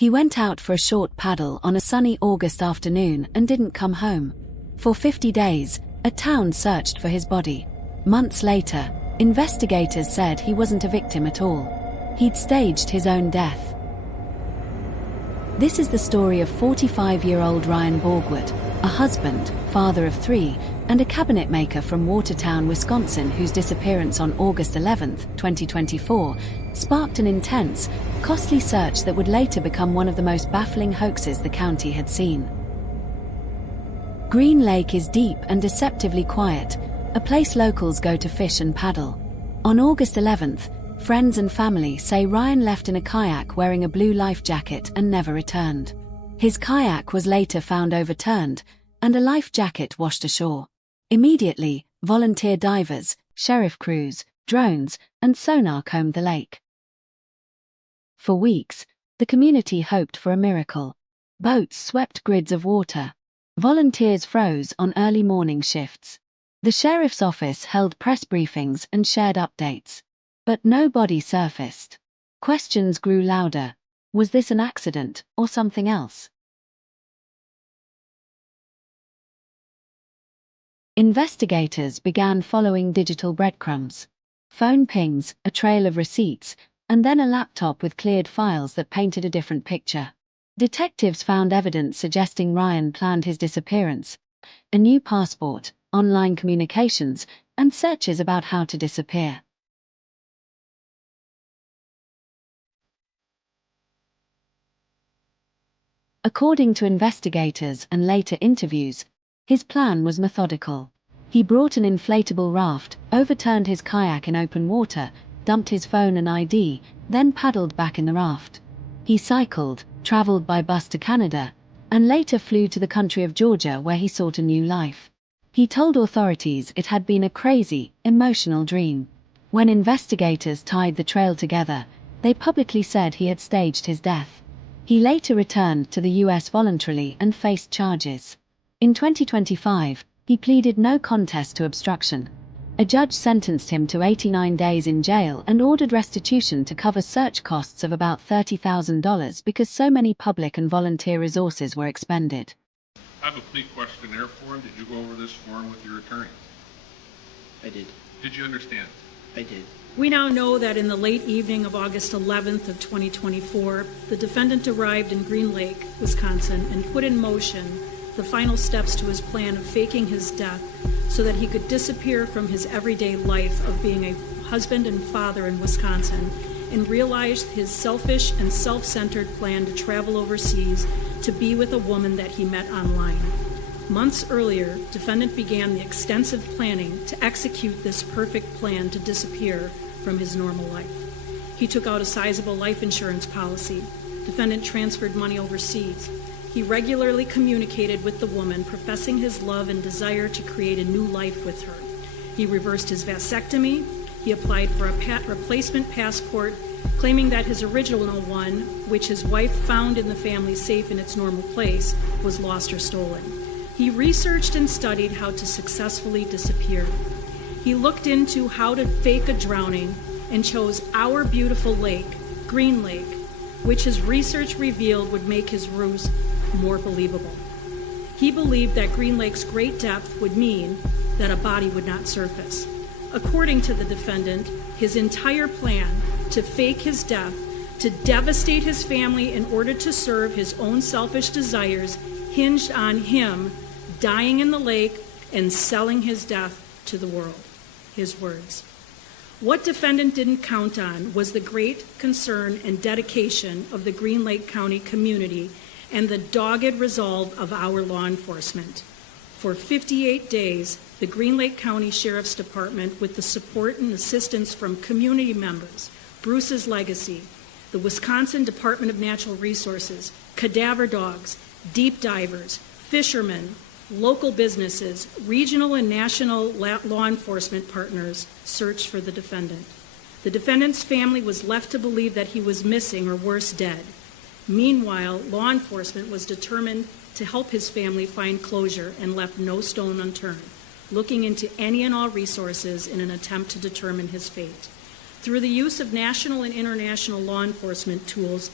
He went out for a short paddle on a sunny August afternoon and didn't come home. For 50 days, a town searched for his body. Months later, investigators said he wasn't a victim at all. He'd staged his own death. This is the story of 45-year-old Ryan Borgwardt, a husband, father of 3, and a cabinet maker from Watertown, Wisconsin, whose disappearance on August 11, 2024, sparked an intense, costly search that would later become one of the most baffling hoaxes the county had seen. Green Lake is deep and deceptively quiet, a place locals go to fish and paddle. On August 11th, friends and family say Ryan left in a kayak wearing a blue life jacket and never returned. His kayak was later found overturned, and a life jacket washed ashore. Immediately, volunteer divers, sheriff crews, drones, and sonar combed the lake. For weeks, the community hoped for a miracle. Boats swept grids of water. Volunteers froze on early morning shifts. The sheriff's office held press briefings and shared updates. But no body surfaced. Questions grew louder. Was this an accident or something else? Investigators began following digital breadcrumbs. Phone pings, a trail of receipts, and then a laptop with cleared files that painted a different picture. Detectives found evidence suggesting Ryan planned his disappearance: a new passport, online communications, and searches about how to disappear. According to investigators and later interviews, his plan was methodical. He brought an inflatable raft, overturned his kayak in open water, dumped his phone and ID, then paddled back in the raft. He cycled, traveled by bus to Canada, and later flew to the country of Georgia where he sought a new life. He told authorities it had been a crazy, emotional dream. When investigators tied the trail together, they publicly said he had staged his death. He later returned to the US voluntarily and faced charges. In 2025, he pleaded no contest to obstruction. A judge sentenced him to 89 days in jail and ordered restitution to cover search costs of about $30,000 because so many public and volunteer resources were expended. I have a plea questionnaire form. Did you go over this form with your attorney? I did. Did you understand? I did. We now know that in the late evening of August 11th of 2024, the defendant arrived in Green Lake, Wisconsin, and put in motion the final steps to his plan of faking his death so that he could disappear from his everyday life of being a husband and father in Wisconsin and realize his selfish and self-centered plan to travel overseas to be with a woman that he met online. Months earlier, defendant began the extensive planning to execute this perfect plan to disappear from his normal life. He took out a sizable life insurance policy. Defendant transferred money overseas. He regularly communicated with the woman, professing his love and desire to create a new life with her. He reversed his vasectomy. He applied for a replacement passport, claiming that his original one, which his wife found in the family safe in its normal place, was lost or stolen. He researched and studied how to successfully disappear. He looked into how to fake a drowning and chose our beautiful lake, Green Lake, which his research revealed would make his ruse more believable. He believed that Green Lake's great depth would mean that a body would not surface. According to the defendant, his entire plan to fake his death, to devastate his family in order to serve his own selfish desires, hinged on him dying in the lake and selling his death to the world. His words. What defendant didn't count on was the great concern and dedication of the Green Lake County community and the dogged resolve of our law enforcement. For 58 days, the Green Lake County Sheriff's Department, with the support and assistance from community members, Bruce's Legacy, the Wisconsin Department of Natural Resources, cadaver dogs, deep divers, fishermen, local businesses, regional and national law enforcement partners searched for the defendant. The defendant's family was left to believe that he was missing or worse, dead. Meanwhile, law enforcement was determined to help his family find closure and left no stone unturned, looking into any and all resources in an attempt to determine his fate. Through the use of national and international law enforcement tools,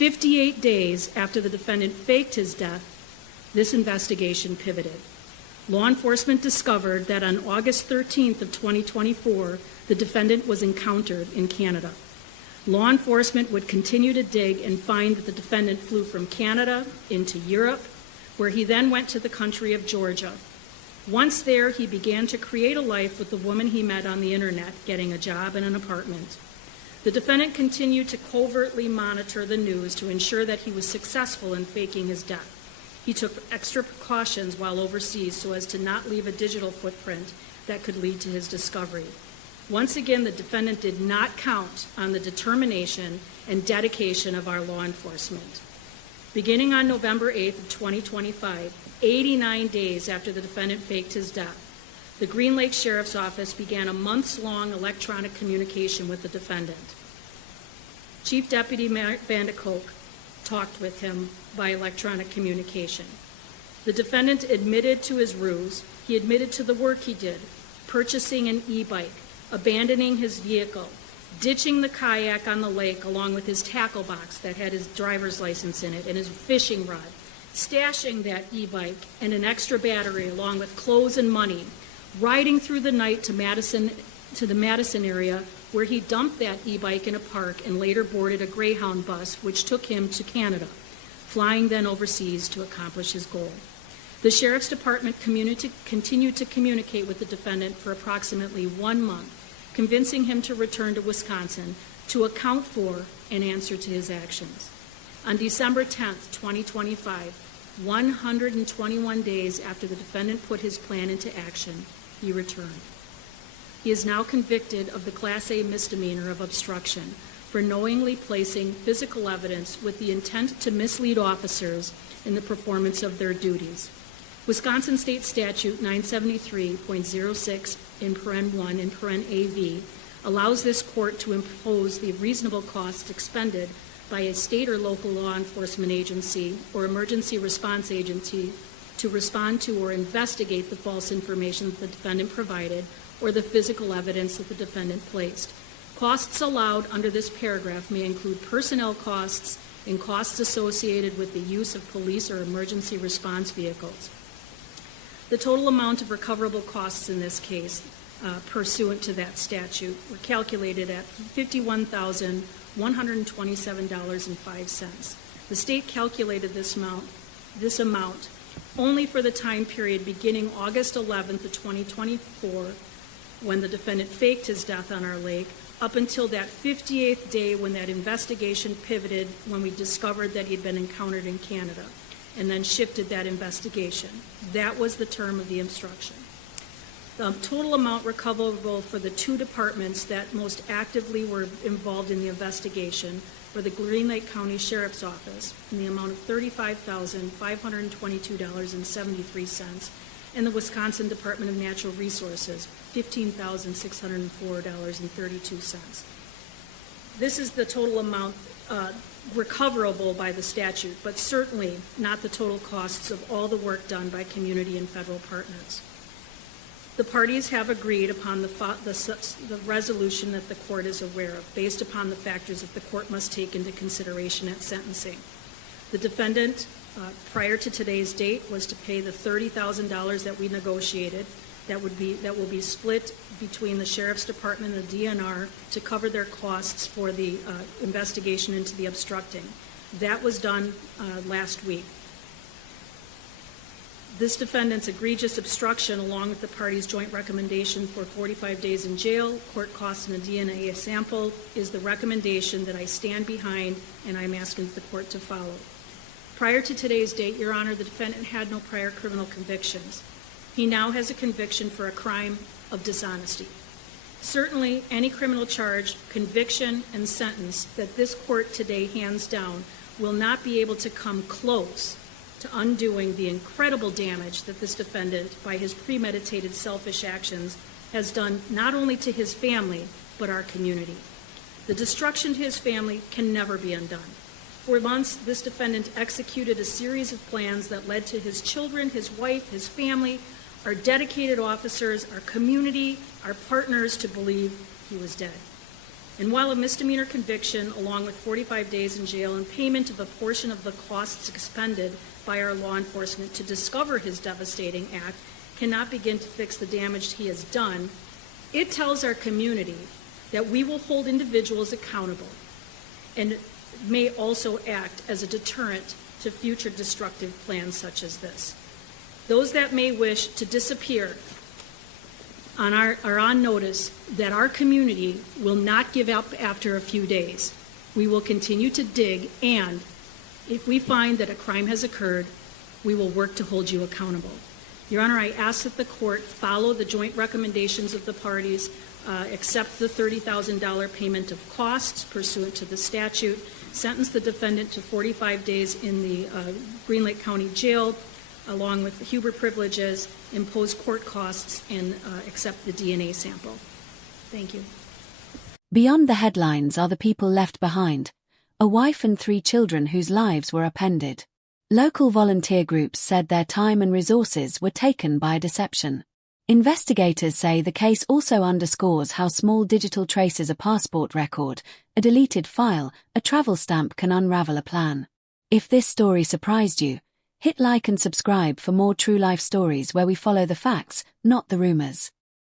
58 days after the defendant faked his death, this investigation pivoted. Law enforcement discovered that on August 13th of 2024, the defendant was encountered in Canada. Law enforcement would continue to dig and find that the defendant flew from Canada into Europe, where he then went to the country of Georgia. Once there, he began to create a life with the woman he met on the internet, getting a job and an apartment. The defendant continued to covertly monitor the news to ensure that he was successful in faking his death. He took extra precautions while overseas so as to not leave a digital footprint that could lead to his discovery. Once again, the defendant did not count on the determination and dedication of our law enforcement. Beginning on November 8th of 2025, 89 days after the defendant faked his death, the Green Lake Sheriff's Office began a months-long electronic communication with the defendant. Chief Deputy Vandekoek talked with him by electronic communication. The defendant admitted to his ruse. He admitted to the work he did, purchasing an e-bike, abandoning his vehicle, ditching the kayak on the lake along with his tackle box that had his driver's license in it and his fishing rod, stashing that e-bike and an extra battery along with clothes and money, riding through the night to the Madison area, where he dumped that e-bike in a park and later boarded a Greyhound bus which took him to Canada, flying then overseas to accomplish his goal. The Sheriff's Department continued to communicate with the defendant for approximately 1 month, convincing him to return to Wisconsin to account for and answer to his actions. On December 10th, 2025, 121 days after the defendant put his plan into action, he returned. He is now convicted of the Class A misdemeanor of obstruction for knowingly placing physical evidence with the intent to mislead officers in the performance of their duties. Wisconsin State Statute 973.06 in paren 1 in paren AV allows this court to impose the reasonable costs expended by a state or local law enforcement agency or emergency response agency to respond to or investigate the false information that the defendant provided or the physical evidence that the defendant placed. Costs allowed under this paragraph may include personnel costs and costs associated with the use of police or emergency response vehicles. The total amount of recoverable costs in this case, pursuant to that statute, were calculated at $51,127.05. The state calculated this amount only for the time period beginning August 11th of 2024, when the defendant faked his death on our lake, up until that 58th day when that investigation pivoted, when we discovered that he'd been encountered in Canada, and then shifted that investigation. That was the term of the obstruction. The total amount recoverable for the two departments that most actively were involved in the investigation were the Green Lake County Sheriff's Office in the amount of $35,522.73, and the Wisconsin Department of Natural Resources, $15,604.32. This is the total amount recoverable by the statute, but certainly not the total costs of all the work done by community and federal partners. The parties have agreed upon the resolution that the court is aware of, based upon the factors that the court must take into consideration at sentencing. The defendant, prior to today's date, was to pay the $30,000 that we negotiated that will be split between the Sheriff's Department and the DNR to cover their costs for the investigation into the obstructing. That was done last week. This defendant's egregious obstruction, along with the parties' joint recommendation for 45 days in jail, court costs, and a DNA sample, is the recommendation that I stand behind and I'm asking the court to follow. Prior to today's date, Your Honor, the defendant had no prior criminal convictions. He now has a conviction for a crime of dishonesty. Certainly, any criminal charge, conviction, and sentence that this court today hands down will not be able to come close to undoing the incredible damage that this defendant, by his premeditated selfish actions, has done not only to his family, but our community. The destruction to his family can never be undone. For months, this defendant executed a series of plans that led to his children, his wife, his family, our dedicated officers, our community, our partners to believe he was dead. And while a misdemeanor conviction, along with 45 days in jail and payment of a portion of the costs expended by our law enforcement to discover his devastating act, cannot begin to fix the damage he has done, it tells our community that we will hold individuals accountable and may also act as a deterrent to future destructive plans such as this. Those that may wish to disappear are on notice that our community will not give up after a few days. We will continue to dig, and if we find that a crime has occurred, we will work to hold you accountable. Your Honor, I ask that the court follow the joint recommendations of the parties, accept the $30,000 payment of costs pursuant to the statute, sentence the defendant to 45 days in the Green Lake County Jail, along with the Huber privileges, impose court costs, and accept the DNA sample. Thank you. Beyond the headlines are the people left behind, a wife and 3 children whose lives were upended. Local volunteer groups said their time and resources were taken by deception. Investigators say the case also underscores how small digital traces a passport record, a deleted file, a travel stamp can unravel a plan. If this story surprised you, hit like and subscribe for more true life stories where we follow the facts, not the rumors.